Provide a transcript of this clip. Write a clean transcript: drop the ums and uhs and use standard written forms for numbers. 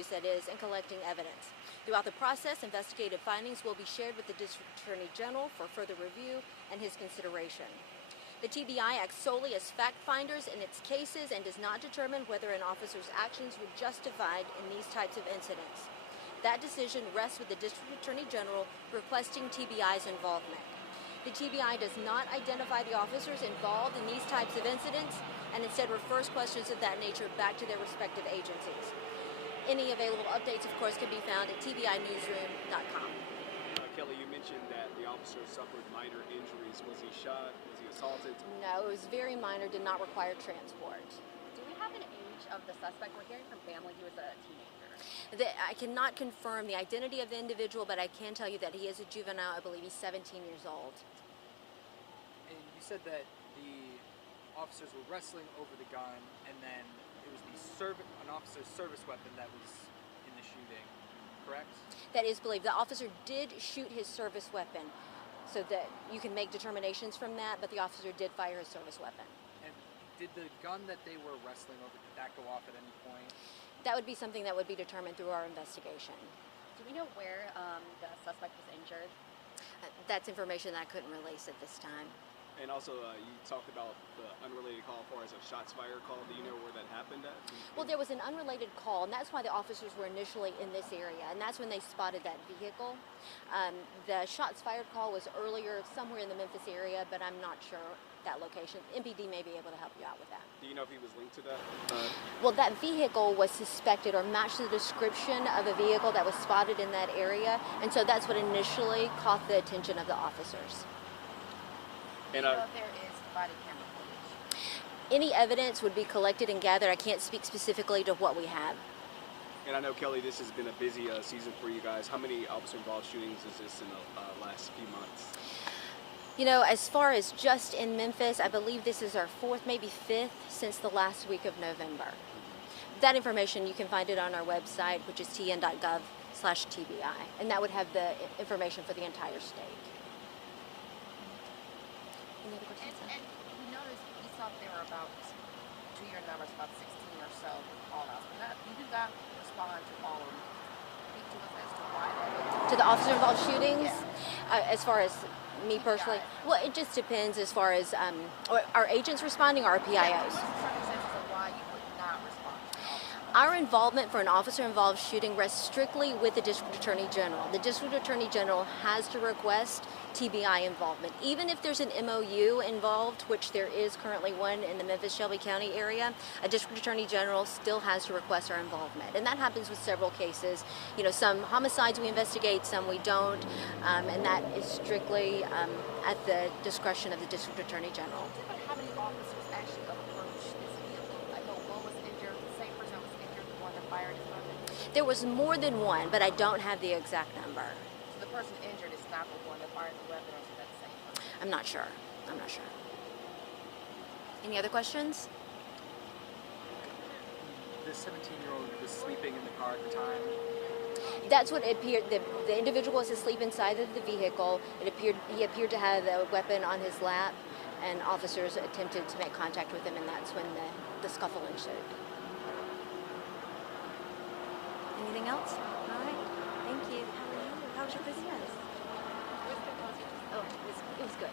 use that is, in collecting evidence. Throughout the process, investigative findings will be shared with the District Attorney General for further review and his consideration. The TBI acts solely as fact finders in its cases and does not determine whether an officer's actions were justified in these types of incidents. That decision rests with the District Attorney General requesting TBI's involvement. The TBI does not identify the officers involved in these types of incidents and instead refers questions of that nature back to their respective agencies. Any available updates, of course, can be found at tbinewsroom.com. Kelly, you mentioned that the officer suffered minor injuries. Was he shot? Was he assaulted? No, it was very minor, did not require transport. Do we have an age of the suspect? We're hearing from family he was a teenager. I cannot confirm the identity of the individual, but I can tell you that he is a juvenile. I believe he's 17 years old. And you said that the officers were wrestling over the gun, and then it was an officer's service weapon that was in the shooting, correct? That is believed. The officer did shoot his service weapon, so that you can make determinations from that, but the officer did fire his service weapon. And did the gun that they were wrestling over, did that go off at any point? That would be something that would be determined through our investigation. Do we know where the suspect was injured? That's information that I couldn't release at this time. And also, you talked about the unrelated call as far as a shots fired call. Do you know where that happened at? Well, there was an unrelated call, and that's why the officers were initially in this area, and that's when they spotted that vehicle. The shots fired call was earlier, somewhere in the Memphis area, but I'm not sure that location. MPD may be able to help you out with that. Do you know if he was linked to that? Well, that vehicle was suspected or matched the description of a vehicle that was spotted in that area, and so that's what initially caught the attention of the officers. And do you know if there is body camera footage? Any evidence would be collected and gathered. I can't speak specifically to what we have. And I know, Kelly, this has been a busy season for you guys. How many officer-involved shootings is this in the last few months? You know, as far as just in Memphis, I believe this is our fourth, maybe fifth, since the last week of November. That information, you can find it on our website, which is tn.gov/TBI, and that would have the information for the entire state. Any other questions? And we noticed, we saw there were about, to your numbers, about 16 or so call-outs. You did not respond to all of them. Speak to us as to why that. To the officer-involved shootings? Yeah. As far as me personally? Well, it just depends as far as, are agents responding or our PIOs? What's the circumstances of why you would not respond to an officer? Our involvement for an officer-involved shooting rests strictly with the District Attorney General. The District Attorney General has to request TBI involvement. Even if there's an MOU involved, which there is currently one in the Memphis-Shelby County area, a District Attorney General still has to request our involvement. And that happens with several cases. You know, some homicides we investigate, some we don't, and that is strictly at the discretion of the District Attorney General. How many officers actually approached this vehicle? I know one was injured, the same person was injured, the one that fired his weapon. There was more than one, but I don't have the exact number. So the person injured is not the one that fired the weapon, or is that the same person? I'm not sure. I'm not sure. Any other questions? The 17-year-old was sleeping in the car at the time. That's what it appeared. The individual was asleep inside of the vehicle. He appeared to have the weapon on his lap, and officers attempted to make contact with him, and that's when the scuffle ensued. Anything else? All right. Thank you. How are you? How was your Christmas? What's the procedure? Oh, it was good.